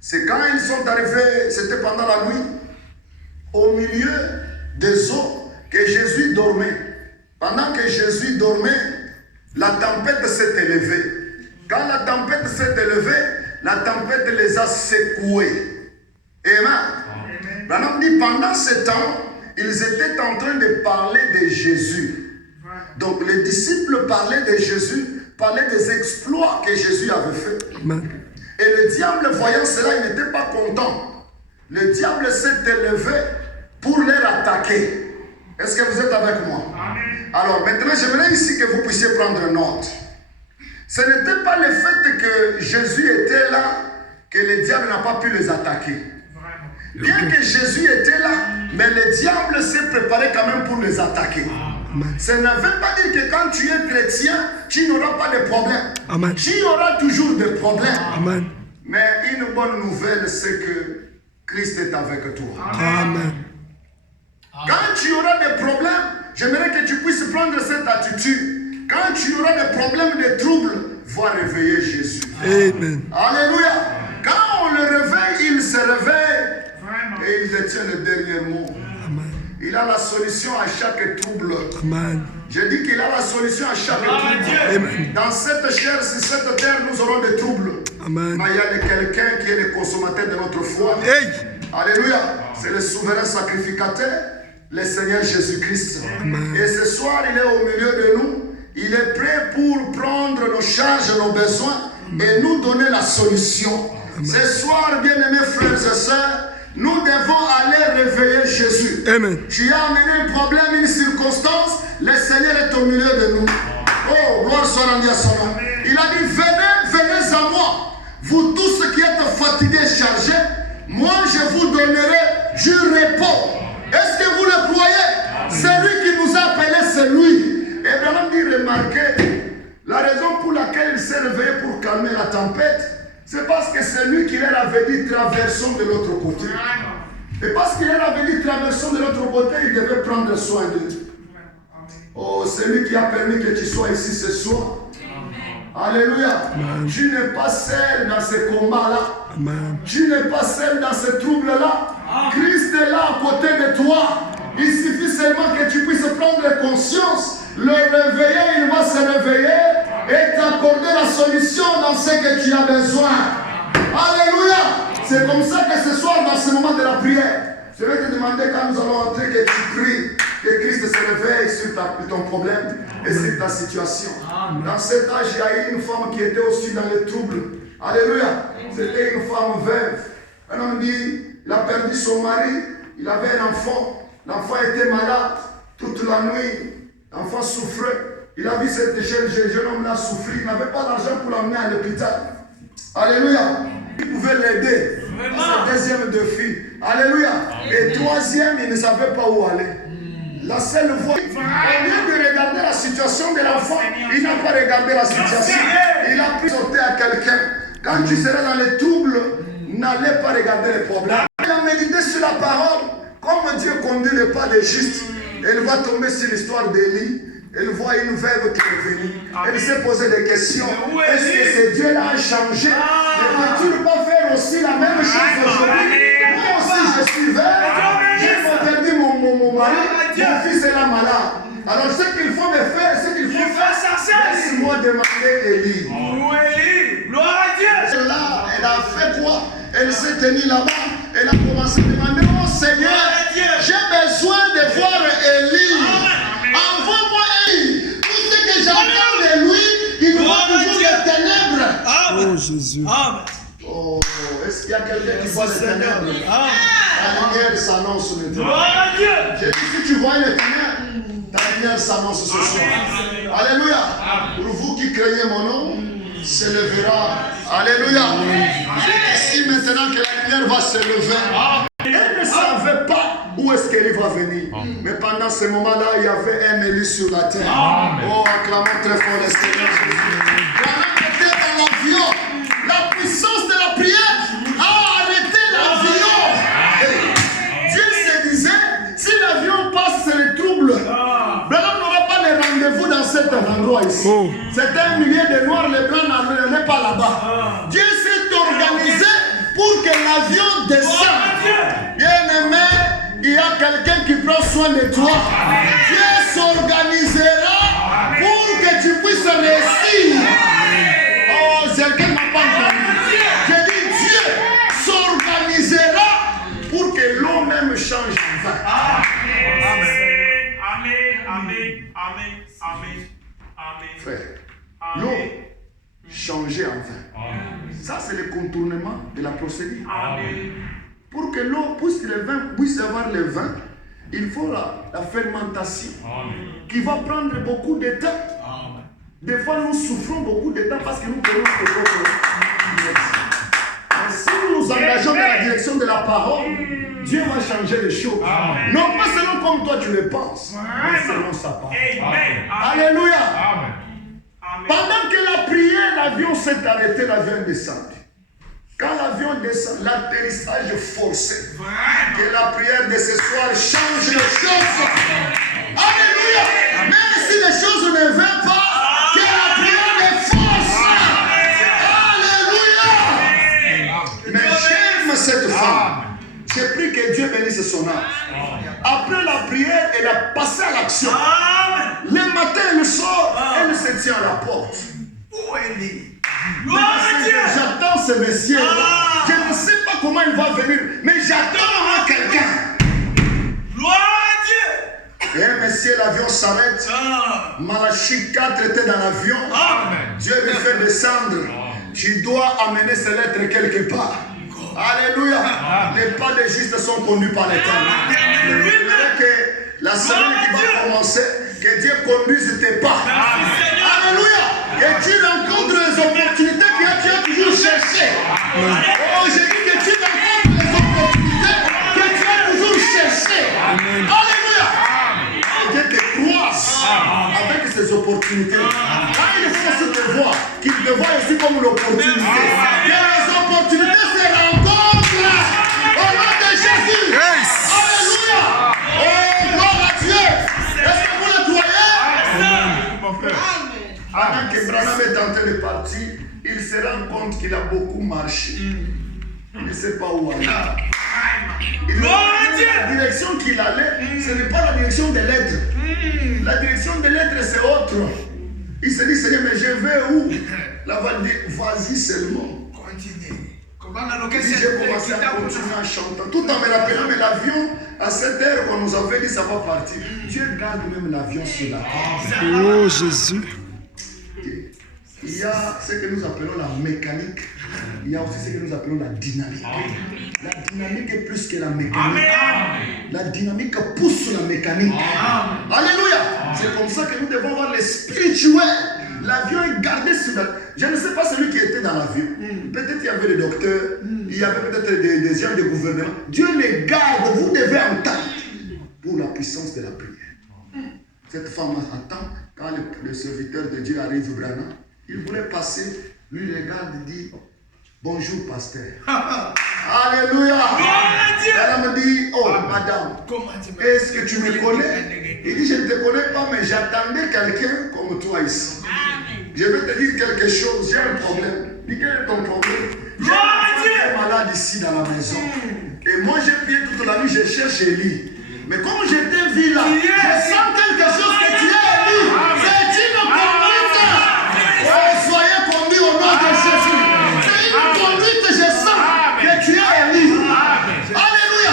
C'est quand ils sont arrivés, c'était pendant la nuit, au milieu des eaux, que Jésus dormait. Pendant que Jésus dormait, la tempête s'est élevée. Quand la tempête s'est élevée, la tempête les a secoués. Amen. Maintenant, dit, pendant ce temps, ils étaient en train de parler de Jésus. Donc, les disciples parlaient de Jésus, parlaient des exploits que Jésus avait fait. Amen. Et le diable, voyant cela, il n'était pas content. Le diable s'est élevé pour les attaquer. Est-ce que vous êtes avec moi? Amen. Alors, maintenant, j'aimerais ici que vous puissiez prendre note. Ce n'était pas le fait que Jésus était là que le diable n'a pas pu les attaquer. Bien que Jésus était là, mais le diable s'est préparé quand même pour les attaquer. Amen. Ça ne veut pas dire que quand tu es chrétien, tu n'auras pas de problème. Amen. Tu auras toujours des problèmes. Amen. Mais une bonne nouvelle, c'est que Christ est avec toi. Amen. Quand tu auras des problèmes, j'aimerais que tu puisses prendre cette attitude. Quand tu auras des problèmes, des troubles, va réveiller Jésus. Amen. Alléluia. Quand on le réveille, il se réveille et il détient le dernier mot. Amen. Il a la solution à chaque trouble. Amen. Je dis qu'il a la solution à chaque trouble. Amen. Dans cette chair, sur cette terre, nous aurons des troubles. Amen. Mais il y a quelqu'un qui est le consommateur de notre foi. Hey. Alléluia. C'est le souverain sacrificateur, le Seigneur Jésus-Christ. Et ce soir, il est au milieu de nous. Il est prêt pour prendre nos charges, nos besoins et nous donner la solution. Amen. Ce soir, bien-aimés frères et sœurs, nous devons aller réveiller Jésus. Amen. Tu as amené un problème, une circonstance, le Seigneur est au milieu de nous. Oh, gloire soit rendue à son nom. Il a dit, venez, venez à moi, vous tous qui êtes fatigués et chargés, moi je vous donnerai du repos. Est-ce que vous le croyez? C'est lui qui nous a appelés, c'est lui. Et Abraham dit, remarquez, la raison pour laquelle il s'est réveillé pour calmer la tempête, c'est parce que c'est lui qui leur avait dit, traversons de l'autre côté. Et parce qu'il leur avait dit, traversons de l'autre côté, il devait prendre soin d'eux. Oh, c'est lui qui a permis que tu sois ici ce soir. Alléluia. Amen. Tu n'es pas seul dans ce combat-là. Tu n'es pas seul dans ce trouble-là. Christ est là à côté de toi. Il suffit seulement que tu puisses prendre conscience, le réveiller, il va se réveiller et t'accorder la solution dans ce que tu as besoin. Alléluia. C'est comme ça que ce soir, dans ce moment de la prière, je vais te demander quand nous allons entrer que tu pries, que Christ se réveille sur ton problème et sur ta situation. Dans cet âge, il y a eu une femme qui était aussi dans les troubles. Alléluia. C'était une femme veuve. Un homme dit, il a perdu son mari, il avait un enfant. L'enfant était malade toute la nuit. L'enfant souffrait. Il a vu ce jeune homme-là souffrir. Il n'avait pas d'argent pour l'emmener à l'hôpital. Alléluia. Il pouvait l'aider. C'est le deuxième défi. Alléluia. Et troisième, il ne savait pas où aller. La seule voie, au lieu de regarder la situation de l'enfant, il n'a pas regardé la situation. Il a pu sauter à quelqu'un. Quand tu seras dans les troubles, n'allez pas regarder les problèmes. Il a médité sur la parole. Comme Dieu conduit le pas des justes, elle va tomber sur l'histoire d'Élie. Elle voit une veuve qui est venue. Elle s'est posé des questions. Est-ce que ce Dieu-là a changé? Ne peut-il pas faire aussi la même chose aujourd'hui? Moi aussi, je suis veuve. J'ai perdu mon mari. Mon fils est là malade. Alors, ce qu'il faut me faire, ce qu'il faut faire, laisse-moi demander Élie. Gloire à Dieu. Là, elle a fait quoi? Elle s'est tenue là-bas. Elle a commencé à demander, oh Seigneur, j'ai besoin de voir Élie. Envoie-moi Élie. Tout ce que j'entends de lui, il voit toujours les ténèbres. Oh Jésus. Oh, est-ce qu'il y a quelqu'un qui voit les ténèbres? La lumière s'annonce maintenant. J'ai dit, si tu vois les ténèbres, ta lumière s'annonce ce soir. Alléluia. Pour vous qui craignez mon nom, se levera. Alléluia. C'est ici maintenant que la lumière va se lever. Elle ne savait pas où est-ce qu'elle va venir. Mais pendant ce moment-là, il y avait un Élie sur la terre. Oh, acclamons très fort le Seigneur Jésus. Pendant qu'elle était dans l'avion, la puissance de la prière a arrêté l'avion. Dieu se disait, si l'avion passe, c'est le trouble. Blanc n'aura pas de rendez-vous dans cet endroit ici. C'est un millier de noirs, les blancs n'est pas là-bas. Dieu s'est organisé pour que l'avion descend, bien-aimé, il y a quelqu'un qui prend soin de toi. Dieu s'organisera pour que tu puisses réussir. Oh, quelqu'un n'a pas entendu. J'ai dit Dieu s'organisera pour que l'homme même change enfin. Amen. Frère, l'eau changer enfin. Ça, c'est le contournement de la procédure. Pour que l'eau puisse avoir le vin, il faut la fermentation qui va prendre beaucoup de temps. Des fois, nous souffrons beaucoup de temps parce que nous prenons notre propre direction. Mais si nous nous engageons dans la direction de la parole, Dieu va changer les choses. Non pas selon comme toi tu le penses, mais selon sa parole. Alléluia. Pendant que la prière, l'avion s'est arrêté, l'avion descend. Quand l'avion descend, l'atterrissage forcé. Que la prière de ce soir change les choses. Alléluia. Même si les choses ne viennent pas, que la prière les force. Alléluia. Mais j'aime cette femme. J'ai pris que Dieu bénisse son âme. Après la prière, elle a passé à l'action. Le matin et le soir, elle se tient à la porte. Où elle est? J'attends ce monsieur. Je ne sais pas comment il va venir, mais j'attends quelqu'un. Gloire à Dieu. Et un monsieur, l'avion s'arrête. Malachie 4 était dans l'avion. Dieu lui fait descendre. Tu dois amener ces lettres quelque part. Alléluia. Les pas des justes sont conduits par l'Éternel. Je voudrais que la semaine qui va commencer, que Dieu conduise tes pas. Alléluia. Et tu rencontres les opportunités que tu as toujours cherchées. Oh, j'ai dit que tu rencontres les opportunités que tu as toujours cherchées. Alléluia. Et Dieu te croise avec ces opportunités. Quand il faut aussi te voir, qu'il te voit aussi comme l'opportunité. Que les opportunités se rencontrent au nom de Jésus. Alléluia. Oh, gloire à Dieu. Est-ce que vous le croyez? Pendant que Branham est en train de partir, il se rend compte qu'il a beaucoup marché. Il ne sait pas où aller. La direction qu'il allait, ce n'est pas la direction des lettres. La direction des lettres, c'est autre. Il se dit, Seigneur, mais je vais où? Là, va dire, vas-y seulement. Continue. J'ai commencé à continuer en chantant. Tout en me rappelant, mais l'avion, à cette heure qu'on nous avait dit, ça va partir. Dieu garde même l'avion sur la terre. Oh Jésus. Il y a ce que nous appelons la mécanique. Il y a aussi ce que nous appelons la dynamique. La dynamique est plus que la mécanique. La dynamique pousse la mécanique. Alléluia. C'est comme ça que nous devons avoir le spirituel. L'avion est gardé sur la... Je ne sais pas celui qui était dans l'avion. Peut-être il y avait des docteurs. Il y avait peut-être des gens de gouvernement. Dieu les garde. Vous devez entendre pour la puissance de la prière. Cette femme attend quand le serviteur de Dieu arrive, Branham. Il voulait passer, lui regarde et dit bonjour pasteur. Alléluia. Elle me dit oh madame, est-ce que tu me connais? Il dit je ne te connais pas mais j'attendais quelqu'un comme toi ici. Je vais te dire quelque chose, j'ai un problème. Dis quel est ton problème? J'ai un malade ici dans la maison. Et moi j'ai prié toute la nuit, je cherche Élie. Mais comme je t'ai vu là, je sens quelque chose que tu as Élie. C'est une conduite. Oh, soyez conduits au nom de Jésus. C'est une conduite, je sens que tu as Élie. Alléluia.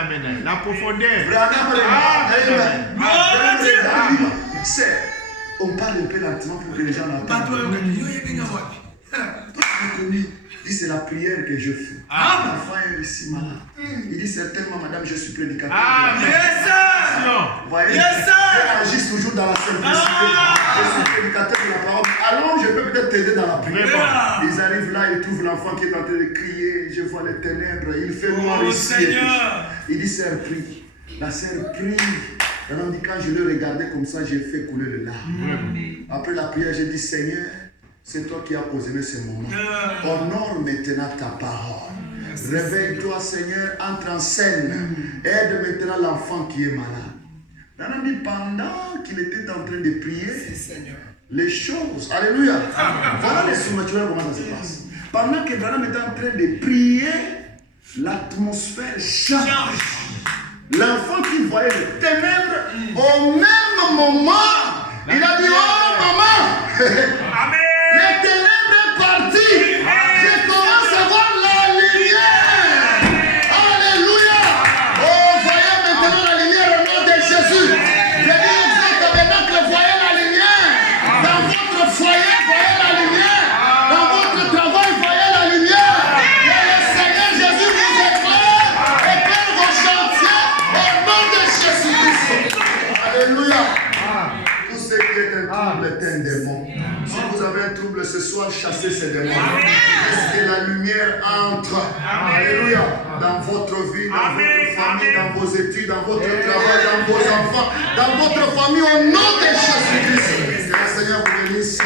Amen. La profondeur. On parle un peu lentement pour que les gens l'entendent. Il dit c'est la prière que je fais. L'enfant est ici malade. Il dit certainement madame je suis prédicateur. Voyez, je agis toujours dans la simplicité. Je suis prédicateur de la parole. Allons, je peux peut-être t'aider dans la prière. Ils arrivent là, ils trouvent l'enfant qui est en train de crier. Je vois les ténèbres, il fait noir ici. Il dit sœur prie. La sœur prie. Alors dit quand je le regardais comme ça, j'ai fait couler le larmes. Après la prière, j'ai dit Seigneur, c'est toi qui as causé ce moment. Honore maintenant ta parole. Réveille-toi, Seigneur, entre en scène. Aide maintenant l'enfant qui est malade. On dit pendant qu'il était en train de prier, les choses, alléluia. Voilà les surnaturels, comment ça se passe. Pendant que Branham était en train de prier, l'atmosphère change. L'enfant qui voyait les ténèbres, au même moment, il a dit, oh maman, Amen. les ténèbres sont parties. Je commence à voir la lumière. Alléluia. Oh, voyez maintenant la lumière au nom de Jésus. Je dis au tabernacle, voyez la lumière. Dans votre foyer, voyez la lumière. Dans votre travail, voyez la lumière. Et le Seigneur Jésus vous éclaire vos chantiers au nom de Jésus-Christ. Alléluia. Tout ce qui est un trouble est un démon. Si vous avez un trouble ce soir, chassez ces démons. Laissez que la lumière entre. Alléluia. Dans votre vie, dans votre famille, dans vos études, dans votre travail, dans vos enfants, dans votre famille, au nom de Jésus-Christ. Que le Seigneur vous bénisse.